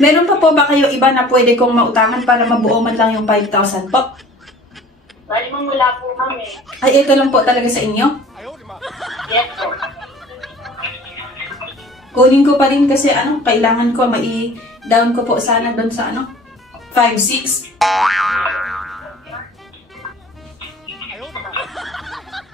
Meron pa po ba kayo iba na pwede kong mautangan para mabuo man lang yung 5,000 po? Bali mong wala po kami. Ay, ito lang po talaga sa inyo? Yes po. Kunin ko pa rin kasi kailangan ko mai-down ko po sana doon sa 5,600.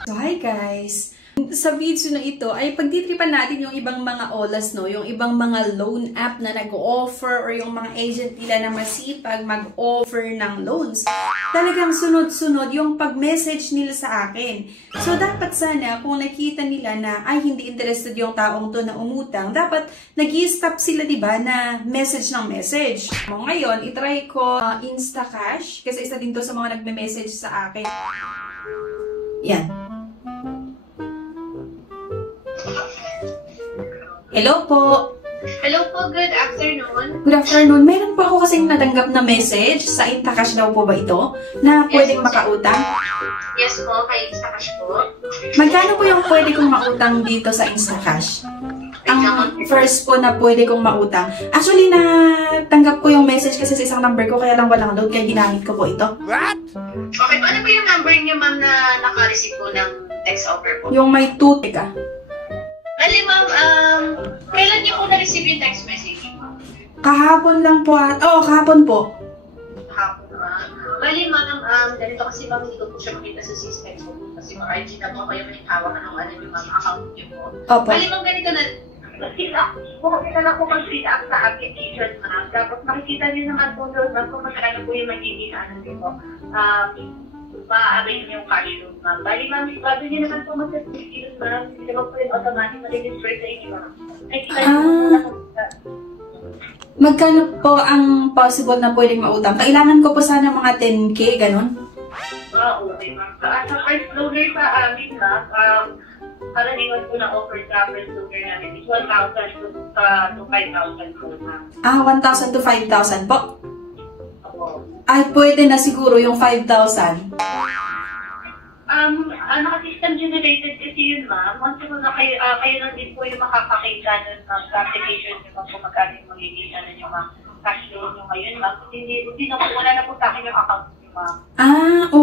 So, hi guys! Sa video na ito ay pagtitripan natin yung ibang mga olas, no? Yung ibang mga loan app na nag-offer or yung mga agent nila na masipag mag-offer ng loans. Talagang sunod-sunod yung pag-message nila sa akin. So, dapat sana kung nakita nila na ay hindi interested yung taong to na umutang, dapat nag-i-stop sila, diba, na message ng message. Ngayon, itry ko Instacash kasi isa din to sa mga nagme-message sa akin. Yan. Hello po. Hello po, good afternoon. Good afternoon. Meron po ako kasing natanggap na message sa Instacash daw po ba ito na pwedeng makautang? Yes po, kay Instacash po. Magkano po yung pwede kong mautang dito sa Instacash? Ang first po na pwede kong mautang. Actually, natanggap ko yung message kasi sa isang number ko kaya lang walang load kaya ginamit ko po ito. What? Okay, ano po yung number niyo, ma'am, na naka-receive po ng text offer po? Yung may 2, teka. Bali, ma'am, kailan niyo po na-receive yung text message? Kahapon lang po. Oo, kahapon po. Kahapon, ma'am. Bali, ma'am, ganito kasi, ma'am, hindi ko po siya makita sa system ko. Kasi mga IG na po kayo manitawa ka ng yung ma'am, account niyo po. Opo. Bali, ma'am, ganito na, makikita na po mag-fill up sa application, ma'am. Tapos makikita niyo naman po doon, ma'am, kung magkano po yung magiging dito. Ma-avail yung cash loan, ma'am. Bali, ma'am, bago niyo naman po mag-subscribe, ma'am, hindi naman po yung automatic ma-register sa inyo, ma'am. Nakikita niyo po Magkano po ang possible na pwedeng mautang? Kailangan ko po sana mga 10K, ganun? Okay, ma'am. Sa first loaner sa amin, ma'am, karaniwan po na offer sa first loaner namin is 1,000 to 5,000 po, ma'am. 1,000 to 5,000 po? Opo. Ay, pwede na siguro yung 5,000. Naka-system generated kasi yun, ma'am. Once na kayo lang din po yung makakakita nun, ma'am, sa application nyo, ma'am, kung magkano yung magiging nyo, ma'am, cash loan nyo ngayon, ma'am. Hindi na po, wala na po sa akin yung account nyo, ma'am.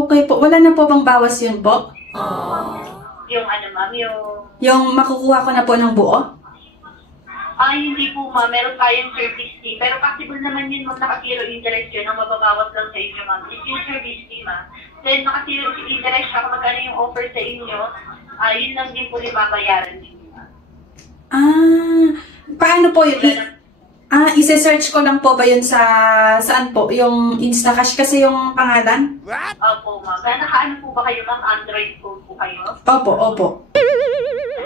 Okay po. Wala na po bang bawas yun po? Yung ma'am, Yung makukuha ko na po ng buo? Hindi po, ma'am. Meron tayong service fee. Pero possible naman yun, ma'am, naka-zero interest yun. Ang mababawas lang sa inyo, ma'am. If yung service fee, ma'am, then naka-zero interest siya, kung magkano yung offer sa inyo, yun lang din po ibabayaran ninyo, ma'am. Paano po yun? Ise-search ko lang po ba yun saan po? Yung Instacash kasi yung pangalan? Opo, ma'am. Nakaano po ba kayo, ma'am? Android phone po kayo? Opo.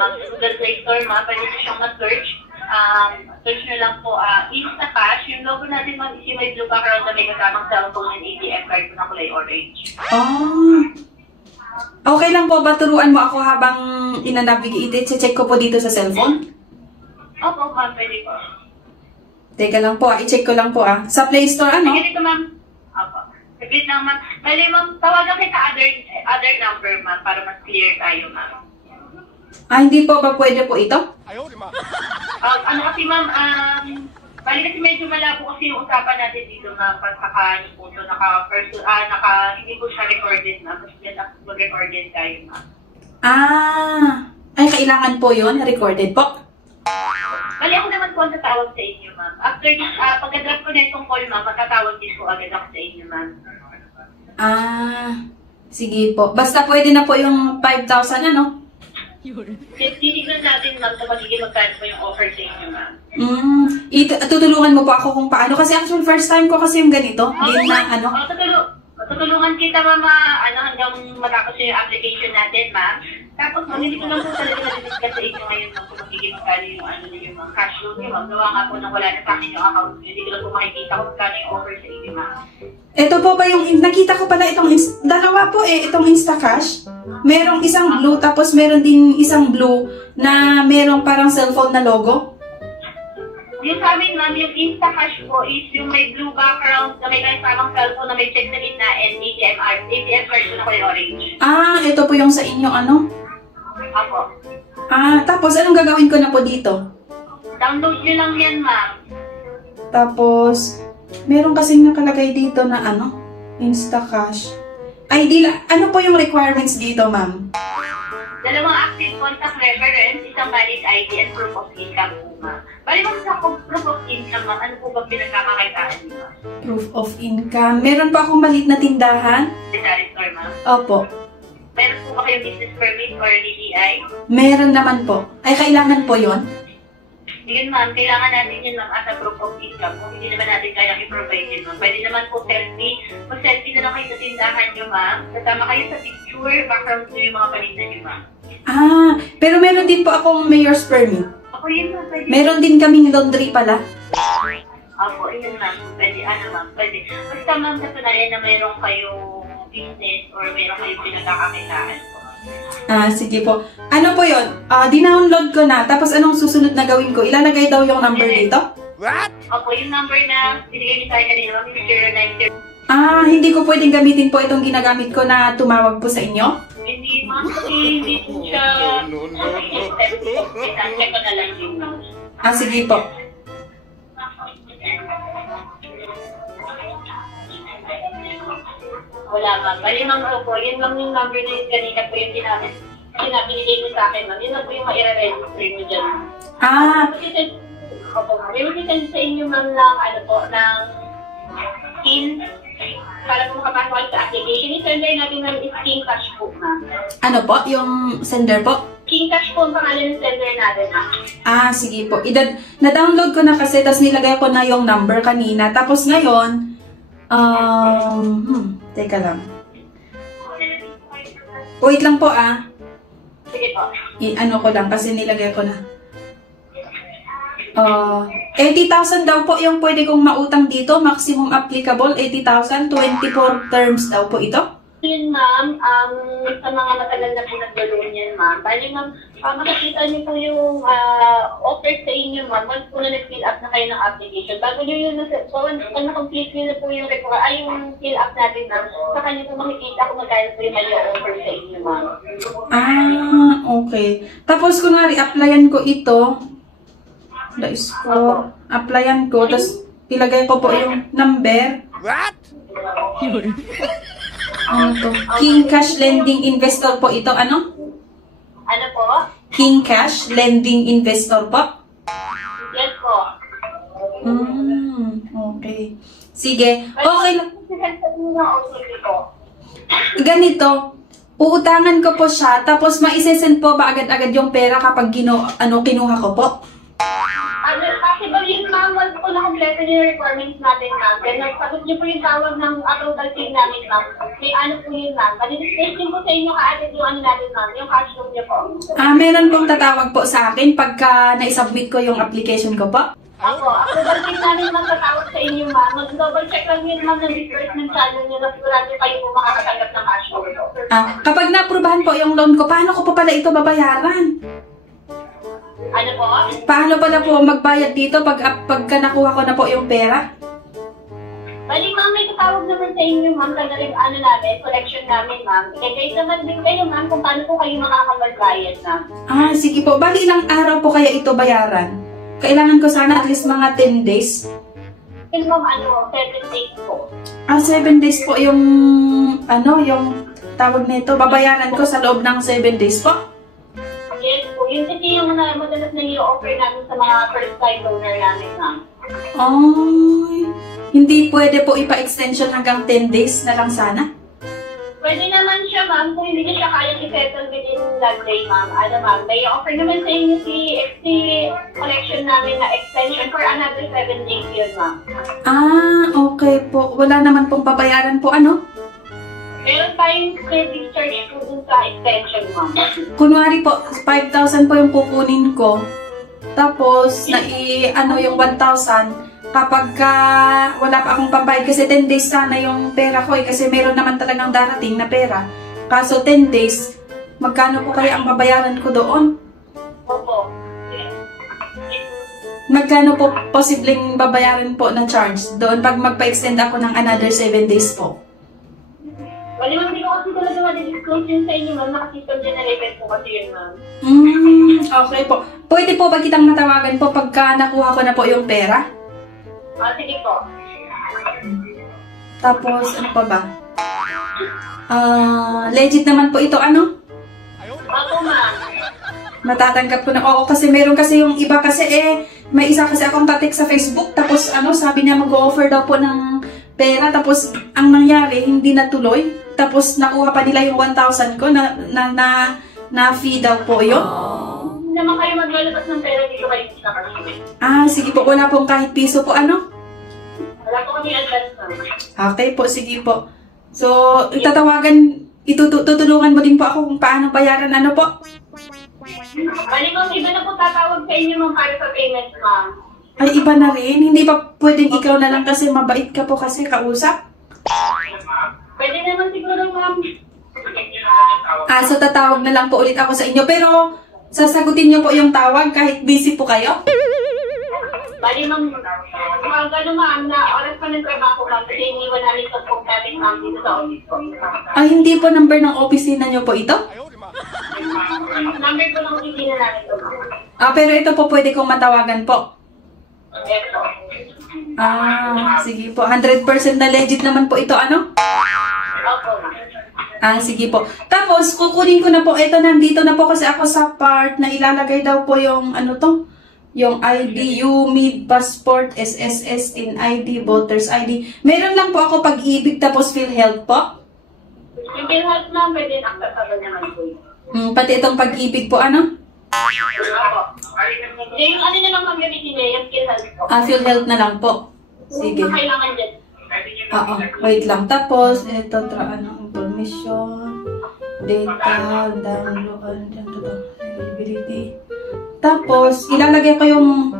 Ma'am, Google Play Store, ma'am. Pwede nyo siyang ma-search. Search nyo lang po, Instacash. Yung logo natin, ma'am, is yung may blue background na may kasamang cellphone and ATM card po na kulay orange. Okay lang po ba turuan mo ako habang ina-navigate? Check ko po dito sa cellphone? Opo, ma'am. Pwede po. Teka lang po, i-check ko lang po Sa Play Store, ano? Sige dito, ma'am. Opo. Saglit lang, ma'am. Bali, ma'am, tawagan kita other number, ma'am, para mas clear tayo, ma'am. Hindi po ba pwede po ito? Kasi, ma'am, bali kasi medyo malabo kasi yung usapan natin dito, ma'am, pagkaka yung po ito, hindi po siya recorded, ma'am. Kasi yan ako mag-recorded tayo, ma'am. Ay, kailangan po yun? Recorded po? Bali, ako naman po ang tatawag sa inyo, ma'am. After this, pagka-drop ko na itong call, ma'am, matatawag din po agad ako sa inyo, ma'am. Sige po. Basta pwede na po yung 5,000, ano? Titignan natin, ma'am, kung magiging magkano po yung offer sa inyo, ma'am. Tutulungan mo po ako kung paano. Kasi actually, first time ko kasi yung ganito. Tutulungan kita, ma'am, hanggang matapos yung application natin, ma'am. Tapos, ma'am, hindi ko lang po talaga na-discuss sa inyo ngayon, ma'am, kung magiging magkano yung ma'am, cash loan nyo, ma'am. Gawa nga po nang wala na sa akin yung account nyo. Hindi ko lang po makikita kung magkano yung offer sa inyo, ma'am. Ito po ba yung, nakita ko pala itong, dalawa po itong Instacash. Merong isang blue, tapos meron din isang blue na merong parang cellphone na logo. Yung sa amin, ma'am, yung Instacash po is yung may blue background na may kasamang cellphone na may check na gitna and ATM card na kulay orange. Ito po yung sa inyo, ano? Apo. Tapos anong gagawin ko na po dito? Download nyo lang yan, ma'am. Tapos, meron kasing nakalagay dito na ano, Instacash. Ay, ano po yung requirements dito, ma'am? Dalawang active contact reference, isang valid ID, and proof of income po, ma'am. Bali mo sa proof of income, ma'am, ano po ba pinagkakakitaan niyo, ma'am? Proof of income. Meron pa akong maliit na tindahan? Detalye store, ma'am. Opo. Meron po ba kayong business permit or DTI? Meron naman po. Ay, kailangan po yon. Yun, ma'am, kailangan natin yun, ma'am, as a proof of income. Kung hindi naman natin kayang i-provide yun, ma'am. Pwede naman po selfie. Mag-selfie na lang kayo sa tindahan nyo, ma'am. Kasama kayo sa picture, background nyo yung mga paninda nyo, ma'am. Ah, pero meron din po akong mayor's permit. Ako yun, ma'am. Pwede. Meron din kaming laundry pala. Ako, yun, ma'am. Pwede, ma'am. Pwede. Basta, ma'am, katunayan na mayroon kayong business or mayroon kayong pinagkakakitaan po. Ah, sige po. Ano po yun? Dinownload ko na. Tapos anong susunod na gawin ko? Ilalagay daw yung number dito? What? Opo, yung number na binigay niyo tayo kanina, ma'am, yung 090. Hindi ko pwedeng gamitin po itong ginagamit ko na tumawag po sa inyo? Hindi, ma'am. Hindi po siya. No. Check ko na lang yun, ma'am. Sige po. Wala, ma'am. Bali, ma'am, po. Yun lang yung number na yung kanina po yung ginamit. Binigay mo sa akin, ma'am. Yun lang po yung ma-register mo dyan. Opo, ma'am. May mag-send sa inyo, ma'am, ng, ng PIN para po makapasok sa application. I-sender natin, ma'am, is King Cash po, ma'am. Ano po? Yung sender po? King Cash po ang pangalan ng sender natin, ma'am. Sige po. Na-download ko na kasi, tapos nilagay ko na yung number kanina. Tapos ngayon, teka lang. Wait lang po, Sige po. Ano ko lang, kasi nilagay ko na. 80,000 daw po yung pwede kong mautang dito. Maximum applicable, 80,000. 24 terms daw po ito. Yun, ma'am, sa mga matagal na po nag-loan yan, ma'am. Bali, ma'am, makakita niyo po yung offer sa inyo, ma'am, once po na nag-fill up na kayo ng application. Bago niyo yun, once na-complete niyo na po yung fill up natin, ma'am, saka niyo po makikita kung magkano po yung may offer sa inyo, ma'am. Okay. Tapos, kunwari, applyan ko ito. Applyan ko, tapos ilagay ko po yung number. What? Ano to? King Cash Lending Investor po ito. Ano? Ano po? King Cash Lending Investor po? Yes po. Okay. Sige. Okay lang. Ganito. Uutangan ko po siya, tapos maisesend po ba agad-agad yung pera kapag kinuha ko po? Possible yun, ma'am. Once po na-complete yung requirements natin, ma'am. Then, sagot niyo po yung tawag ng approval fee namin, ma'am. May ano po yun, ma'am. Pag-display din po sa inyo kaagad yung ano natin, ma'am. Yung cash flow niyo po. Meron pong tatawag po sa akin pagka na-submit ko yung application ko po? Ako, approval fee namin, ma'am, tatawag sa inyo, ma'am. Mag-double check lang yun, ma'am, ng disbursement channel niyo na sigurado kayo po makakatanggap ng cash flow. Kapag na-aprubahan po yung loan ko, paano ko po pala ito babayaran? Ano po? Paano pala po magbayad dito pagka nakuha ko na po yung pera? Bali, ma'am, may tatawag naman sa inyo, ma'am, talagang ano namin, collection namin, ma'am. I-guide naman din kayo, ma'am, kung paano po kayo makakapagbayad, ma'am. Sige po. Bali, ilang araw po kaya ito bayaran? Kailangan ko sana at least mga 10 days. Yun, ma'am, 7 days po. 7 days po yung, yung tawag na ito. Babayaran ko sa loob ng 7 days po? Yes po. Yun kasi yung madalas na i-offer namin sa mga first-time donor namin, ma'am. Hindi pwede po ipa-extension hanggang 10 days na lang sana? Pwede naman siya, ma'am, kung hindi niya siya kayang i-settle within that day, ma'am. Ma'am, may offer naman sa inyo si collection namin na extension for another 7 days yun, ma'am. Okay po. Wala naman pong babayaran po, ano? Meron tayong service charge po dun sa extension, ma'am. Kunwari po, 5,000 po yung kukunin ko. Tapos, yung 1,000, kapag wala pa akong pambayad, kasi 10 days sana yung pera ko kasi meron naman talagang darating na pera. Kaso 10 days, magkano po kaya ang babayaran ko doon? Opo. Magkano po posibleng babayaran po na charge doon pag magpa-extend ako ng another 7 days po? Wala, ma'am, hindi ko kasi talaga ma-disclose yun sa inyo, ma'am. Naka-system generated po kasi yun, ma'am. Okay po. Pwede po ba kitang matawagan po pagka nakuha ko na po yung pera? Sige po. Tapos, ano pa ba? Legit naman po ito, ano? Opo, ma'am. Matatanggap ko na. Oo, kasi meron kasi yung iba kasi may isa kasi akong tatik sa Facebook. Tapos, sabi niya mag-offer daw po ng pera. Tapos, ang nangyari, hindi natuloy. Tapos, nakuha pa nila yung 1,000 ko na fee daw po yun. Hindi naman kayo maglalabas ng pera dito kayo sa kami. Sige po. Wala pong kahit piso po, ano? Wala po kami advance, ma'am. Okay po, sige po. So, tutulungan mo din po ako kung paano bayaran, ano po? Bali, ma'am, iba na po tatawag sa inyo, ma'am, para sa payment, ma'am. Ay, iba na rin. Hindi pa pwedeng ikaw na lang kasi mabait ka po kasi kausap. Pwede naman siguro, ma'am. So tatawag na lang po ulit ako sa inyo. Pero, sasagutin niyo po yung tawag kahit busy po kayo? Bali, ma'am, gano'n, ma'am, na oras pa ng trabaho, ma'am, kasi iniwan namin sa phone natin, ma'am, dito sa office po. Ay, hindi po number ng opisina niyo po ito? Number po ng opisina namin ito, ma'am. Pero ito po pwede kong matawagan po. Yes, po. Sige po. 100% na legit naman po ito, ano? Opo, ma'am. Sige po. Tapos, kukunin ko na po. Ito, nandito na po kasi ako sa part na ilalagay daw po yung, yung ID, UMID, passport, SSS, TIN ID, voters ID. Meron lang po ako pag-ibig tapos PhilHealth po. Yung PhilHealth, ma'am, pwede nakasabal naman po yun. Pati itong pag-ibig po, ano? Opo. Yung ano na lang ma'am gamitin niya, yung PhilHealth po. PhilHealth na lang po. Sige. Kung kailangan dyan. Wait lang. Tapos, ito, information, data, download, availability. Tapos, ilalagay ko yung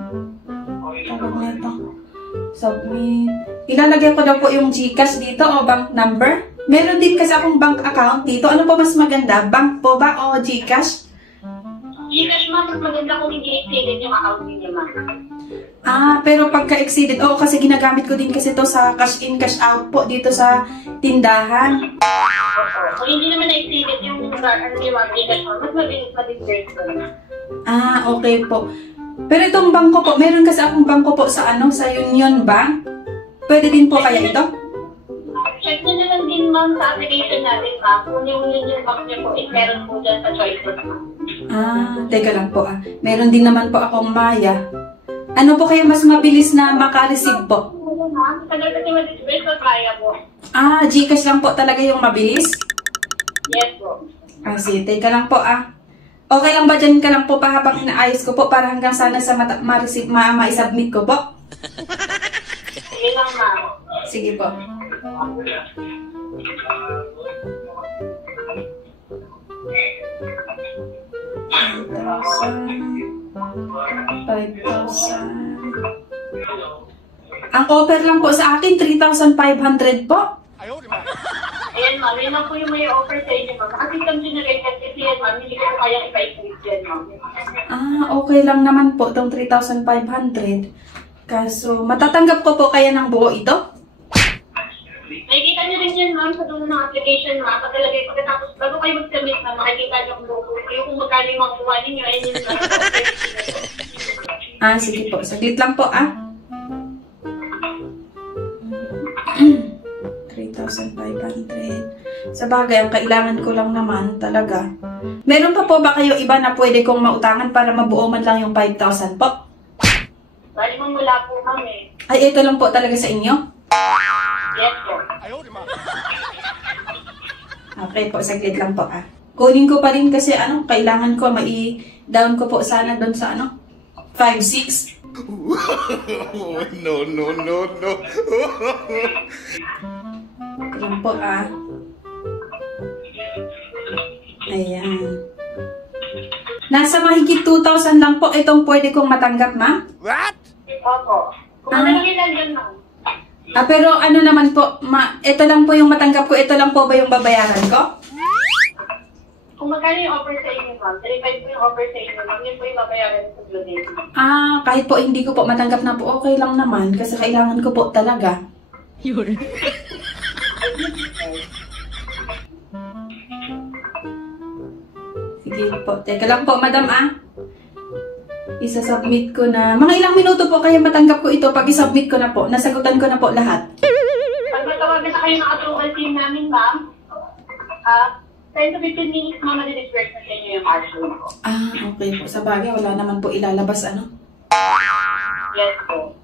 submit. Ilalagay ko daw po yung GCash dito o bank number. Meron din kasi akong bank account dito. Ano po mas maganda? Bank po ba o GCash? GCash, ma'am, mas maganda kung hindi exceeded yung account niya, ma'am. Pero pagka-exceeded, kasi ginagamit ko din kasi to sa cash in, cash out po dito sa tindahan. Kung hindi naman na-exceeded yung ma'am, GCash, ma'am, mas mabilis ma-disperse ko. Okay po. Pero itong bangko po, meron kasi akong bangko po sa sa Union Bank. Pwede din po kaya ito? Check nyo na lang din, ma'am, sa application natin, ma'am. Kung yung Union Bank niyo po, meron po dyan sa choices, ma'am. Teka lang po Meron din naman po akong Maya. Ano po kaya mas mabilis na makareceive po? Ma'am, tagal kasi ma-disperse sa kaya po. GCash lang po talaga yung mabilis? Yes po. Sige, teka lang po Okay lang ba dyan ka lang po pa habang inaayos ko po para hanggang sana sa ma-submit ko po? Sige lang, ma'am. Sige po. Ang offer lang po sa akin, 3,500 po. Ayan, ma'am. Yan lang po yung may offer sa inyo, ma'am. Nakasystem generated kasi yan, ma'am. Hindi ko kayang ipa-increase yan, ma'am. Okay lang naman po itong 3,500. Kaso, matatanggap ko po kaya ng buo ito? Nakikita niyo rin yan, ma'am, sa dulo ng application, ma'am. Pagkalagay, pagkatapos, bago kayo mag-submit, ma'am, makikita niyo kung magkano yung makuha ninyo. Ayun yun, ma'am. Sige po. Saglit lang po, 3,500. Sa bagay, ang kailangan ko lang naman talaga. Meron pa po ba kayo iba na pwede kong mautangan para mabuo man lang yung 5,000 po? Bali mo mula po kami. Ay, ito lang po talaga sa inyo? Yes po. Okay po, saglit lang po Kunin ko pa rin kasi kailangan ko mai-down ko po sana doon sa 5,600. No. Yan po Ayan. Nasa mahigit 2,000 lang po itong pwede kong matanggap, ma'am. What? Opo. Kung malaki lang yun, ma'am. Pero ano naman po, ito lang po yung matanggap ko, ito lang po ba yung babayaran ko? Kung magkano yung offer sa inyo, ma'am, 35 po yung offer sa inyo, ma'am, yun po yung babayaran sa Blue. Kahit po hindi ko po matanggap na po, okay lang naman, kasi kailangan ko po talaga. Sige po, teka lang po, madam Isa-submit ko na. Mga ilang minuto po kaya matanggap ko ito pag isubmit ko na po. Nasagutan ko na po lahat. Pag matawagan na kayo ng approval team namin, ma'am, 10 to 15 minutes, ma'am, na-disperse na sa inyo yung parcel ko. Okay po. Sa bagay, wala naman po ilalabas, ano? Yes po.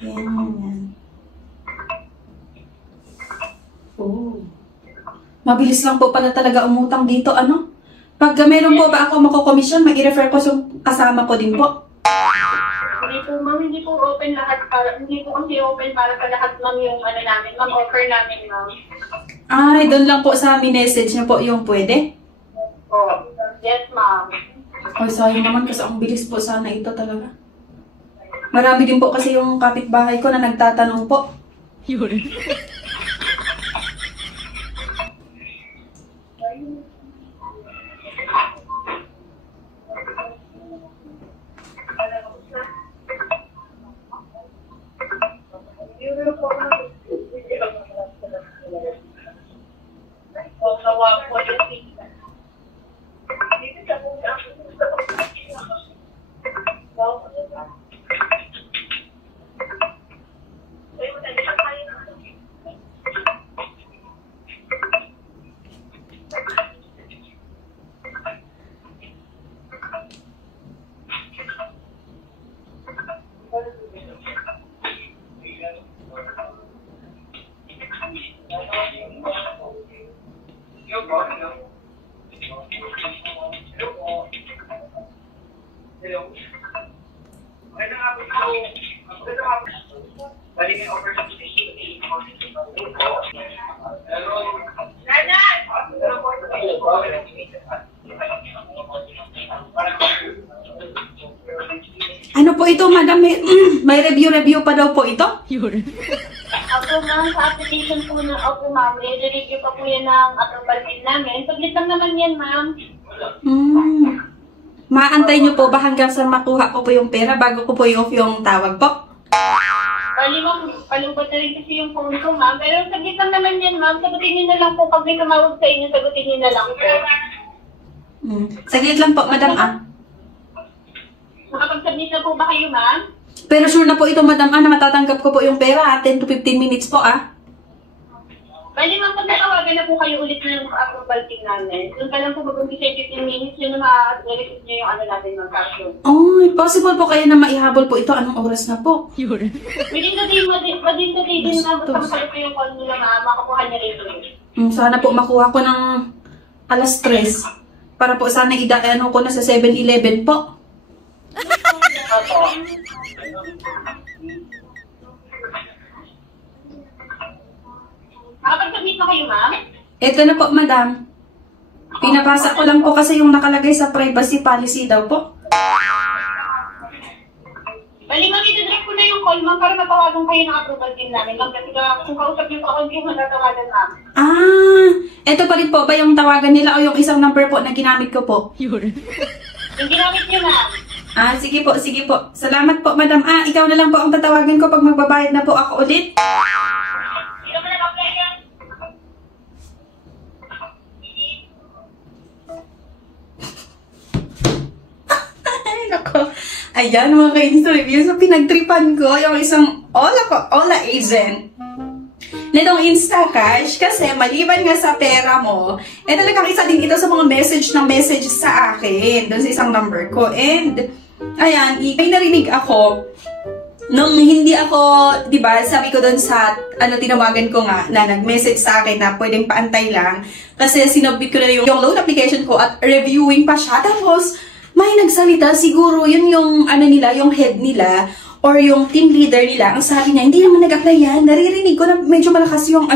Yan. Oh. Mabilis lang po pala talaga umutang dito, ano? Pag meron po ba ako makokomisyon, mag-i-refer ko sa kasama ko din po. Hindi po, ma'am, hindi po open lahat para, hindi po kasi open para sa lahat, ma'am, yung ano namin, ma'am, offer namin, ma'am. Ay, doon lang po sa message niyo po yung pwede? Oh, yes, ma'am. Ay, sayang naman kasi ang bilis po sana ito talaga. Marami din po kasi yung kapitbahay ko na nagtatanong po. Yun. Ano po ito, madam? May review pa daw po ito? Yun. Opo, ma'am, sa application po na, opo, ma'am, i-review pa po yan ng approval team namin. Saglit lang naman yan, ma'am. Maantay niyo po ba hanggang sa makuha ko po yung pera bago ko po i-off yung tawag po? Bali, ma'am, palubot na rin kasi yung phone ko, ma'am. Pero saglit lang naman yan, ma'am. Sagutin niyo na lang po. Pag may tumawag sa inyo, sagutin niyo na lang po. Saglit lang po, madam, Nakapag-submit na po ba kayo, ma'am? Pero sure na po ito, madam, na matatanggap ko po yung pera, 10 to 15 minutes po, Bali, ma'am, pag natawagan na po kayo ulit ng approval team namin, doon pa lang po mag-umpisa yung 15 minutes, yun na ma-receive niyo yung ano natin, ma'am, cash. Oh, possible po kaya na maihabol po ito. Anong oras na po? Yun. Within the day, within the day din na, basta masagot po yung call nila, ma'am, makakuha niya rin po. Sana po makuha ko ng alas 3 para po sana ko na sa 7-Eleven po. Opo. Nakapag-submit na kayo, ma'am? Ito na po, madam. Pinabasa ko lang po kasi yung nakalagay sa privacy policy daw po. Bali, ma'am, ito-drop ko na yung call, ma'am, para matawagan kayo ng approval team namin, ma'am. Kasi kung kausap niyo po ako, hindi mo natatawagan, ma'am. Ito pa rin po ba yung tawagan nila o yung isang number po na ginamit ko po? Yun. Yung ginamit niyo, ma'am. Sige po, sige po. Salamat po, madam. Ikaw na lang po ang tatawagan ko pag magbabayad na po ako ulit. Sino mo nag-apply yan? Ay, nako. Ayan, mga kainis review. So, pinagtripan ko yung isang Ola agent nitong Instacash kasi maliban nga sa pera mo, talagang isa din ito sa mga message sa akin doon sa isang number ko. And, ayan, may narinig ako nung hindi ako, di ba, sabi ko doon sa, tinawagan ko nga, na nag-message sa akin na pwedeng paantay lang kasi sinubmit ko na yung loan application ko at reviewing pa siya. Tapos, may nagsalita, siguro yun yung, yung head nila, or yung team leader nila, ang sabi niya, hindi naman nag-apply yan. Naririnig ko na medyo malakas yung,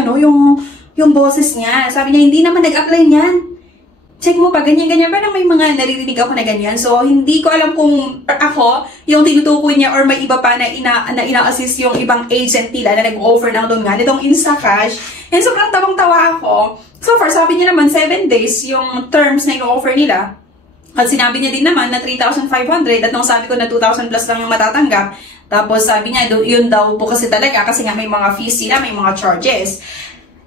yung boses niya. Sabi niya, hindi naman nag-apply yan. Check mo pa, ganyan-ganyan. Parang may mga naririnig ako na ganyan. So, hindi ko alam kung ako, yung tinutukoy niya, or may iba pa na ina-assist yung ibang agent nila na nag-offer ng doon nga, nitong Instacash. And sobrang tawang-tawa ako. So far, sabi niya naman, 7 days yung terms na i-offer nila. At sinabi niya din naman na 3,500 at nung sabi ko na 2,000 plus lang yung matatanggap, tapos sabi niya, yun daw po kasi talaga kasi nga may mga fees sila, may mga charges.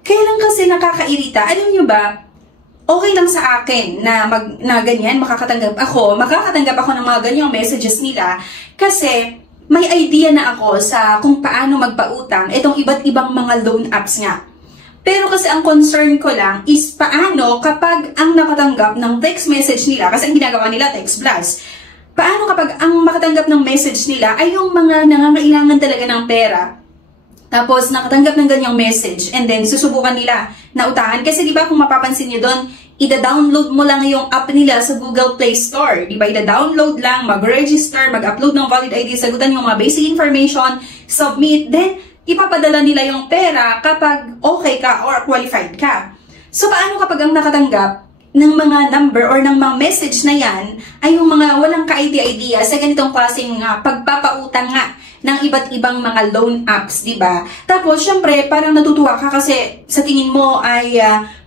Kaya lang kasi nakakairita, alam nyo ba, okay lang sa akin na ganyan, makakatanggap ako ng mga ganyang messages nila kasi may idea na ako sa kung paano magpautang itong iba't ibang mga loan apps nga. Pero kasi ang concern ko lang is paano kapag ang nakatanggap ng text message nila, kasi ang ginagawa nila text blast, paano kapag ang makatanggap ng message nila ay yung mga nangangailangan talaga ng pera, tapos nakatanggap ng ganyang message, and then susubukan nila na utangan. Kasi di ba kung mapapansin nyo doon, ida-download mo lang yung app nila sa Google Play Store. Di ba? Ida-download lang, mag-register, mag-upload ng valid ID, sagutan yung mga basic information, submit, then ipapadala nila yung pera kapag okay ka or qualified ka. So, paano kapag ang nakatanggap ng mga number or ng mga message na yan ay yung mga walang ka-idea sa ganitong klaseng pagpapautang nga ng iba't ibang mga loan apps, di ba? Tapos, syempre, parang natutuwa ka kasi sa tingin mo ay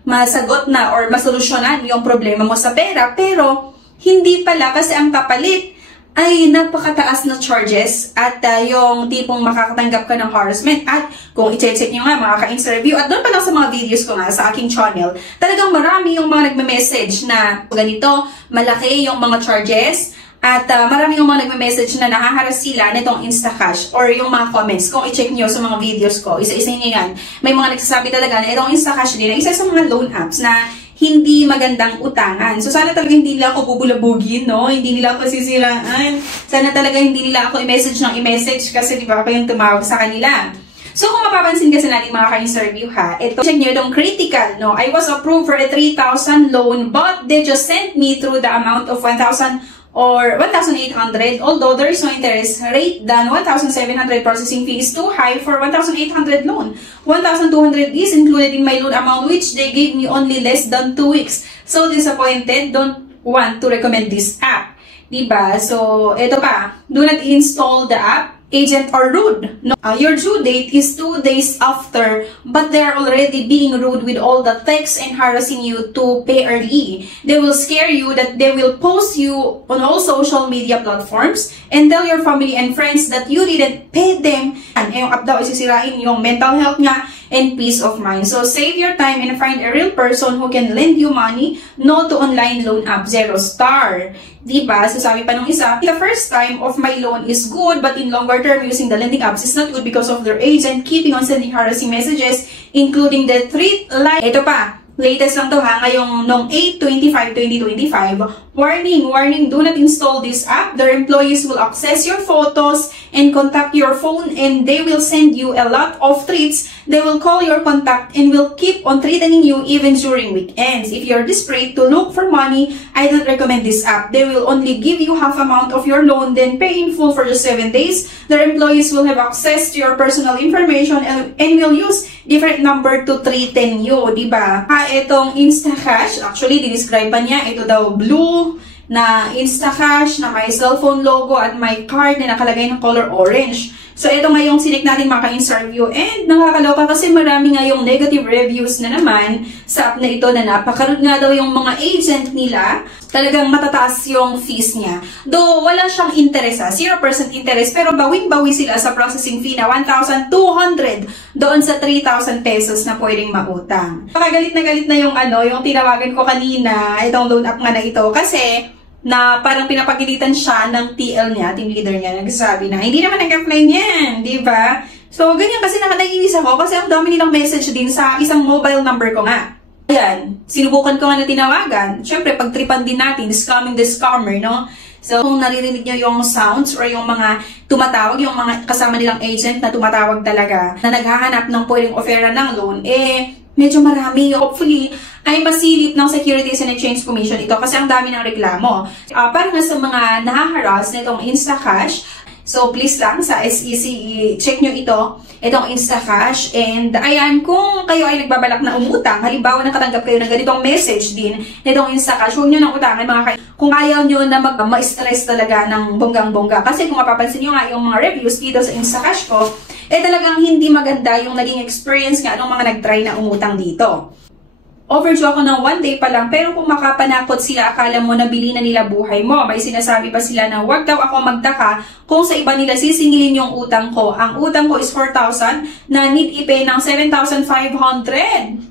masagot na or masolusyonan yung problema mo sa pera, pero hindi pala kasi ang kapalit ay napakataas na charges at yung tipong makakatanggap ka ng harassment. At kung i-check nyo nga, makaka-interview, at doon pa lang sa mga videos ko nga sa aking channel, talagang marami yung mga nagme-message na ganito, malaki yung mga charges, at marami yung mga nagme-message na nakaharas sila nitong Instacash or yung mga comments. Kung i-check nyo sa mga videos ko, isa-isa nyo yan, may mga nagsasabi talaga na itong Instacash din, isa sa mga loan apps na hindi magandang utangan. So, sana talaga hindi nila ako bubulabugin, no? Hindi nila ako sisiraan. Sana talaga hindi nila ako i-message ng i-message kasi di ba ako yung tumawag sa kanila. So, kung mapapansin kasi natin mga ka-interview ha, ito, check nyo itong critical, no? I was approved for a 3,000 loan but they just sent me through the amount of 1,000 or 1,800, although there is no interest rate than 1,700 processing fee is too high for 1,800 loan. 1,200 is included in my loan amount which they gave me only less than 2 weeks. So disappointed, don't want to recommend this app. Diba? So, ito pa, do not install the app. Agent or rude. No, your due date is 2 days after, but they're already being rude with all the texts and harassing you to pay early. They will scare you that they will post you on all social media platforms and tell your family and friends that you didn't pay them. And yung app daw isisirain yung mental health nga and peace of mind. So save your time and find a real person who can lend you money, no to online loan app, 0 star. Diba? So sabi pa nung isa, the first time of my loan is good, but in longer term using the lending apps is not good because of their agent keeping on sending harassing messages, including the threat line. Ito pa, latest lang to ha, ngayong nung 8/25/2025, warning, do not install this app. Their employees will access your photos and contact your phone and they will send you a lot of threats. They will call your contact and will keep on threatening you even during weekends. If you're desperate to look for money, I don't recommend this app. They will only give you half amount of your loan, then pay in full for just 7 days. Their employees will have access to your personal information and will use different number to threaten you, diba? Itong Instacash, actually, dinescribe pa niya, ito daw blue na Instacash na may cellphone logo at may card na nakalagay ng color orange. So, ito nga yung sinik natin mga ka-interview and nakakaloka kasi marami nga yung negative reviews na naman sa app na ito na napakaroon nga daw yung mga agent nila. Talagang matataas yung fees niya. Though, wala siyang interest 0% interest, pero bawing-bawi sila sa processing fee na 1,200 doon sa 3,000 pesos na pwedeng mautang. Galit na yung yung tinawagan ko kanina, itong loan app nga na ito, kasi na parang pinapagilitan siya ng TL niya, team leader niya, nagsasabi na, hindi naman nag-apply niyan, di ba? So, ganyan kasi naiinis ako kasi ang dami nilang message din sa isang mobile number ko nga. Ayan, sinubukan ko nga na tinawagan. Siyempre, pagtripan din natin, scamming the scammer, no? So, kung naririnig nyo yung sounds or yung mga tumatawag, yung mga kasama nilang agent na tumatawag talaga, na naghahanap ng pwedeng offeran ng loan, medyo marami. Hopefully, ay masilip ng Securities and Exchange Commission ito kasi ang dami ng reklamo. Para nga sa mga nahaharas na itong Instacash, so please lang sa SEC, check nyo itong Instacash. And ayan, kung kayo ay nagbabalak na umutang, halimbawa nakatanggap kayo ng ganitong message din nitong Instacash, huwag nyo nang utangan kung ayaw nyo na ma-stress talaga ng bonggang-bongga. Kasi kung mapapansin nyo nga yung mga reviews dito sa Instacash ko, talagang hindi maganda yung naging experience nga nung mga nag-try na umutang dito. overdue ako ng 1 day pa lang, pero kung makapanakot sila, akala mo nabili na nila buhay mo. May sinasabi pa sila na wag daw ako magtaka kung sa iba nila sisingilin yung utang ko. Ang utang ko is 4,000 na need i-pay ng 7,500.